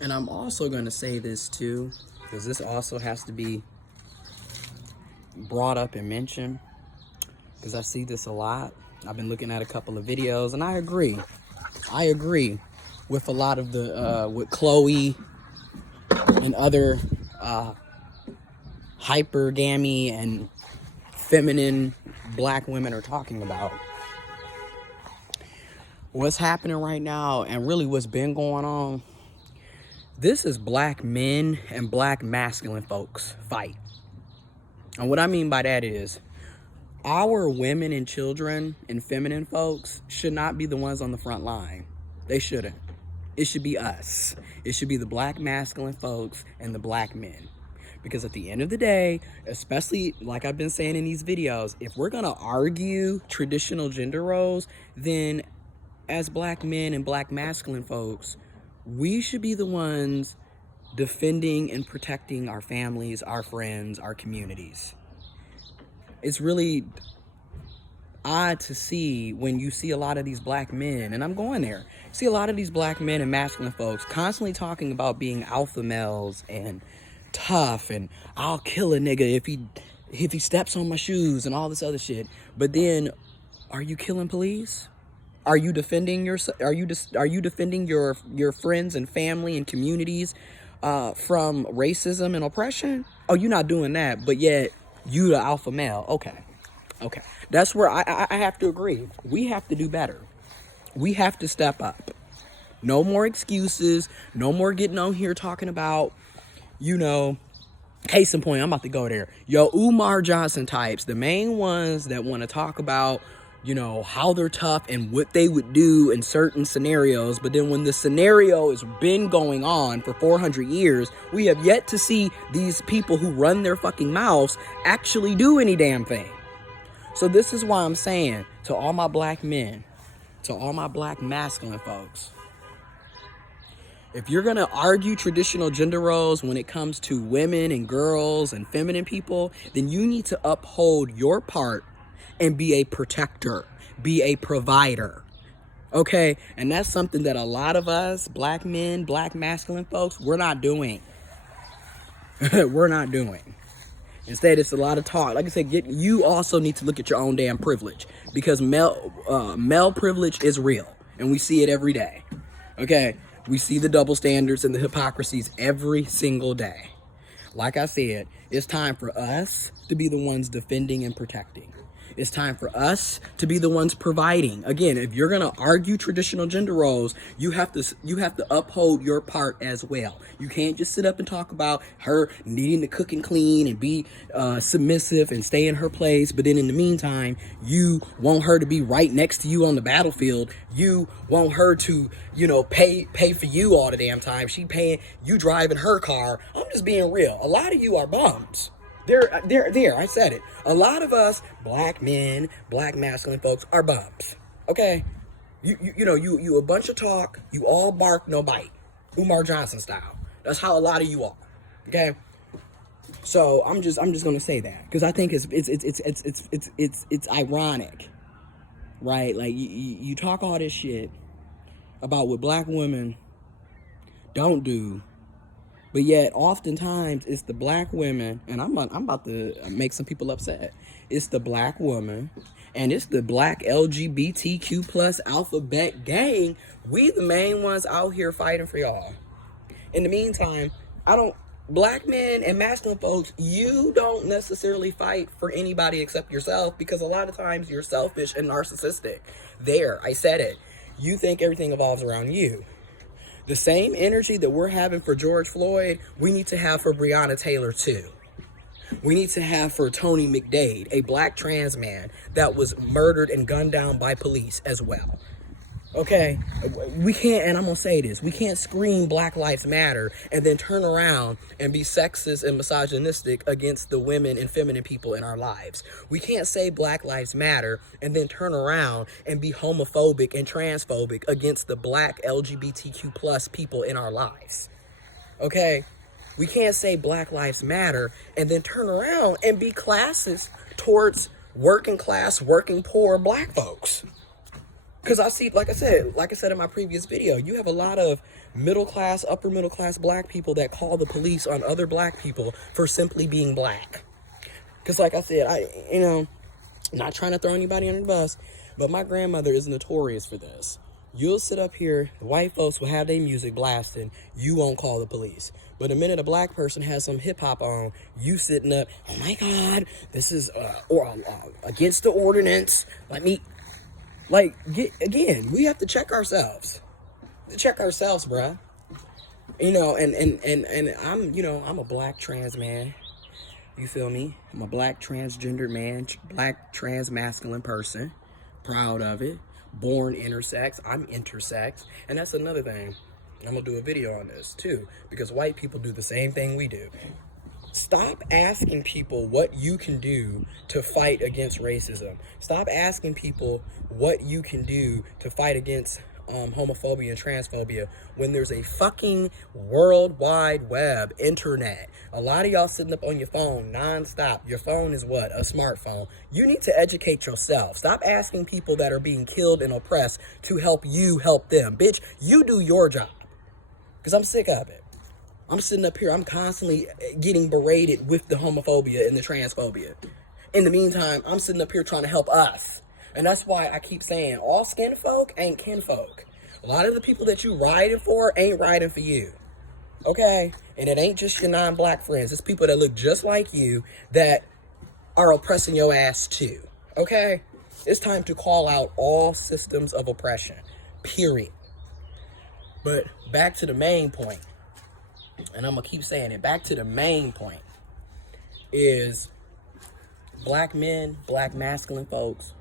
And I'm also going to say this too, because this also has to be brought up and mentioned, because I see this a lot. I've been looking at a couple of videos, and I agree with a lot of the with Chloe and other hypergamy and feminine black women are talking about. What's happening right now, and really what's been going on, this is black men and black masculine folks fight. And what I mean by that is, our women and children and feminine folks should not be the ones on the front line. They shouldn't. It should be us. It should be the black masculine folks and the black men. Because at the end of the day, especially like I've been saying in these videos, if we're going to argue traditional gender roles, then as black men and black masculine folks, we should be the ones defending and protecting our families, our friends, our communities. It's really odd to see when you see a lot of these black men, and I'm going there, see a lot of these black men and masculine folks constantly talking about being alpha males and tough, and I'll kill a nigga if he steps on my shoes and all this other shit. But then, are you killing police? Are you defending defending your friends and family and communities from racism and oppression? Oh, you're not doing that, but yet you the alpha male. Okay. That's where I have to agree. We have to do better. We have to step up. No more excuses. No more getting on here talking about, case in point, I'm about to go there. Yo, Umar Johnson types, the main ones that want to talk about, how they're tough and what they would do in certain scenarios. But then when the scenario has been going on for 400 years, we have yet to see these people who run their fucking mouths actually do any damn thing. So this is why I'm saying to all my black men, to all my black masculine folks, if you're going to argue traditional gender roles when it comes to women and girls and feminine people, then you need to uphold your part and be a protector, be a provider. Okay? And that's something that a lot of us, black men, black masculine folks, we're not doing. We're not doing. Instead, it's a lot of talk. Like I said, you also need to look at your own damn privilege, because Mel privilege is real, and we see it every day. Okay? We see the double standards and the hypocrisies every single day. Like I said, it's time for us to be the ones defending and protecting. It's time for us to be the ones providing. Again, if you're gonna argue traditional gender roles, you have to uphold your part as well. You can't just sit up and talk about her needing to cook and clean and be submissive and stay in her place, but then in the meantime, you want her to be right next to you on the battlefield. You want her to, pay for you all the damn time. She paying, you driving her car. I'm just being real. A lot of you are bums. There, I said it. A lot of us, black men, black masculine folks, are bums. Okay? You a bunch of talk, you all bark, no bite. Umar Johnson style. That's how a lot of you are. Okay? So I'm just gonna say that, because I think it's ironic. Right? Like you talk all this shit about what black women don't do. But yet, oftentimes, it's the black women, and I'm about to make some people upset. It's the black woman, and it's the black LGBTQ plus alphabet gang. We the main ones out here fighting for y'all. In the meantime, black men and masculine folks, you don't necessarily fight for anybody except yourself, because a lot of times you're selfish and narcissistic. There, I said it. You think everything evolves around you. The same energy that we're having for George Floyd, we need to have for Breonna Taylor too. We need to have for Tony McDade, a black trans man that was murdered and gunned down by police as well. Okay? We can't, and I'm going to say this, we can't scream Black Lives Matter and then turn around and be sexist and misogynistic against the women and feminine people in our lives. We can't say Black Lives Matter and then turn around and be homophobic and transphobic against the black LGBTQ plus people in our lives. Okay? We can't say Black Lives Matter and then turn around and be classist towards working class, working poor black folks. Because I see, like I said in my previous video, you have a lot of middle class, upper middle class black people that call the police on other black people for simply being black. Because like I said, not trying to throw anybody under the bus, but my grandmother is notorious for this. You'll sit up here, the white folks will have their music blasting, you won't call the police. But the minute a black person has some hip hop on, you sitting up, oh my God, this is against the ordinance. Again, we have to check ourselves. Bruh. And I'm a black trans man. You feel me? I'm a black transgendered man, black trans masculine person. Proud of it. Born intersex. I'm intersex. And that's another thing. I'm going to do a video on this too, because white people do the same thing we do. Stop asking people what you can do to fight against racism. Stop asking people what you can do to fight against homophobia and transphobia when there's a fucking world wide web internet. A lot of y'all sitting up on your phone nonstop. Your phone is what? A smartphone. You need to educate yourself. Stop asking people that are being killed and oppressed to help you help them. Bitch, you do your job. Because I'm sick of it. I'm sitting up here, I'm constantly getting berated with the homophobia and the transphobia. In the meantime, I'm sitting up here trying to help us. And that's why I keep saying all skin folk ain't kinfolk. A lot of the people that you riding for ain't riding for you. Okay? And it ain't just your non-black friends. It's people that look just like you that are oppressing your ass too. Okay? It's time to call out all systems of oppression. Period. But back to the main point. And I'm going to keep saying it. Back to the main point is black men, black masculine folks.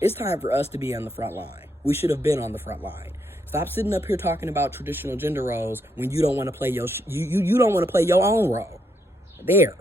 It's time for us to be on the front line. We should have been on the front line. Stop sitting up here talking about traditional gender roles when you don't want to play you don't want to play your own role. There.